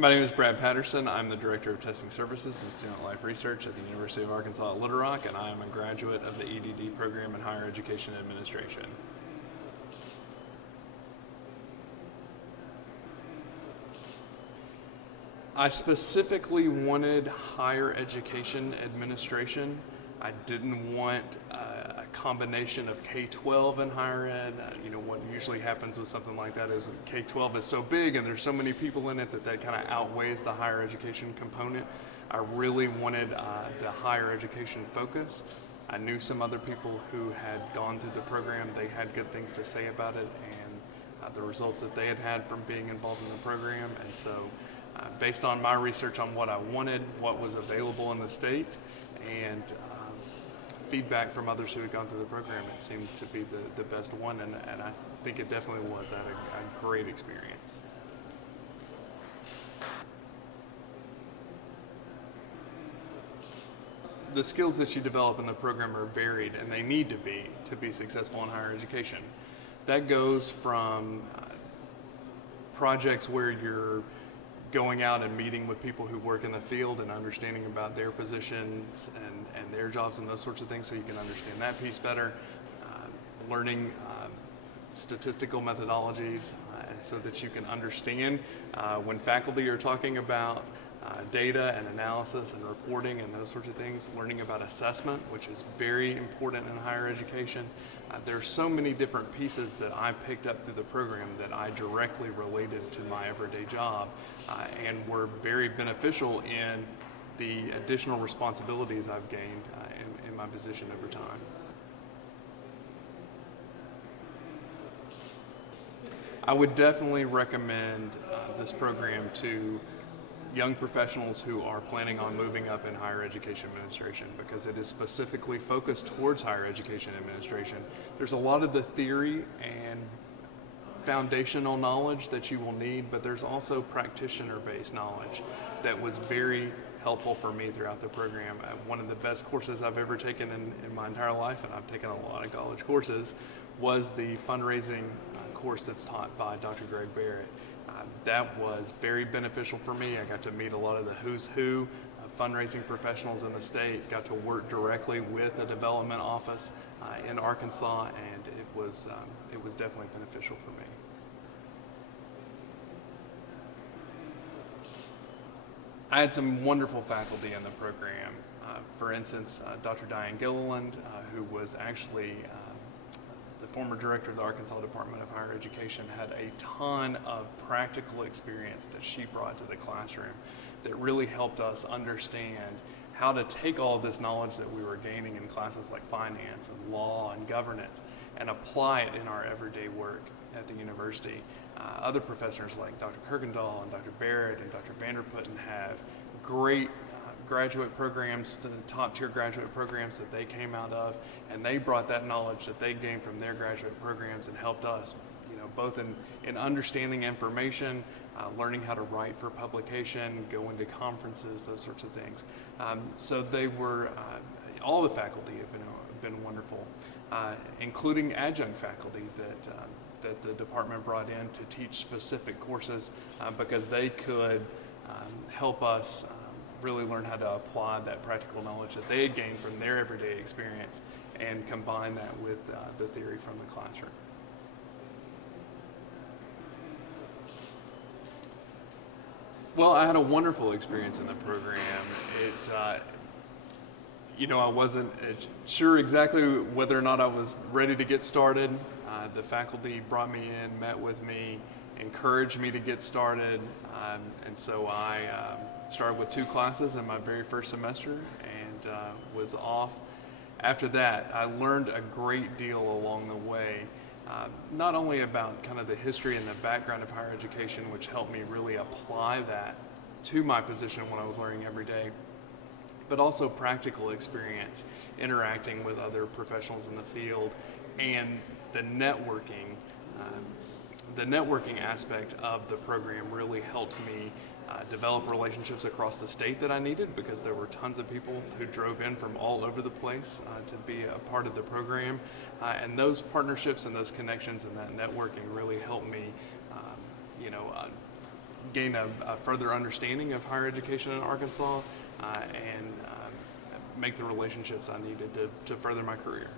My name is Brad Patterson. I'm the Director of Testing Services and Student Life Research at the University of Arkansas at Little Rock, and I am a graduate of the Ed.D program in Higher Education Administration. I specifically wanted higher education administration. I didn't want a combination of K-12 and higher ed. What usually happens with something like that is K-12 is so big and there's so many people in it that kind of outweighs the higher education component. I really wanted the higher education focus. I knew some other people who had gone through the program. They had good things to say about it and the results that they had had from being involved in the program. And so based on my research on what I wanted, what was available in the state, and feedback from others who had gone through the program, it seemed to be the best one, and I think it definitely was. I had a great experience. The skills that you develop in the program are varied, and they need to be successful in higher education. That goes from projects where you're going out and meeting with people who work in the field and understanding about their positions and their jobs and those sorts of things so you can understand that piece better, learning statistical methodologies and so that you can understand when faculty are talking about data and analysis and reporting and those sorts of things, learning about assessment, which is very important in higher education. There are so many different pieces that I picked up through the program that I directly related to my everyday job and were very beneficial in the additional responsibilities I've gained in my position over time. I would definitely recommend this program to young professionals who are planning on moving up in higher education administration because it is specifically focused towards higher education administration. There's a lot of the theory and foundational knowledge that you will need, but there's also practitioner-based knowledge that was very helpful for me throughout the program. One of the best courses I've ever taken in my entire life, and I've taken a lot of college courses, was the fundraising course that's taught by Dr. Greg Barrett. That was very beneficial for me. I got to meet a lot of the who's who of fundraising professionals in the state, got to work directly with a development office in Arkansas, and it was definitely beneficial for me. I had some wonderful faculty in the program. For instance, Dr. Diane Gilliland, who was actually the former director of the Arkansas Department of Higher Education, had a ton of practical experience that she brought to the classroom that really helped us understand how to take all of this knowledge that we were gaining in classes like finance and law and governance and apply it in our everyday work at the university. Other professors like Dr. Kirkendall and Dr. Barrett and Dr. Vanderputten have great graduate programs, to the top tier graduate programs that they came out of, and they brought that knowledge that they gained from their graduate programs and helped us, both in understanding information, learning how to write for publication, go into conferences, those sorts of things. So they were, all the faculty have been wonderful, including adjunct faculty that the department brought in to teach specific courses because they could help us really learn how to apply that practical knowledge that they had gained from their everyday experience and combine that with the theory from the classroom. Well, I had a wonderful experience in the program. I wasn't sure exactly whether or not I was ready to get started. The faculty brought me in, met with me, encouraged me to get started, and so I started with 2 classes in my very first semester and was off. After that, I learned a great deal along the way, not only about kind of the history and the background of higher education, which helped me really apply that to my position when I was learning every day, but also practical experience, interacting with other professionals in the field, and the networking aspect of the program really helped me develop relationships across the state that I needed because there were tons of people who drove in from all over the place to be a part of the program. And those partnerships and those connections and that networking really helped me gain a further understanding of higher education in Arkansas and make the relationships I needed to further my career.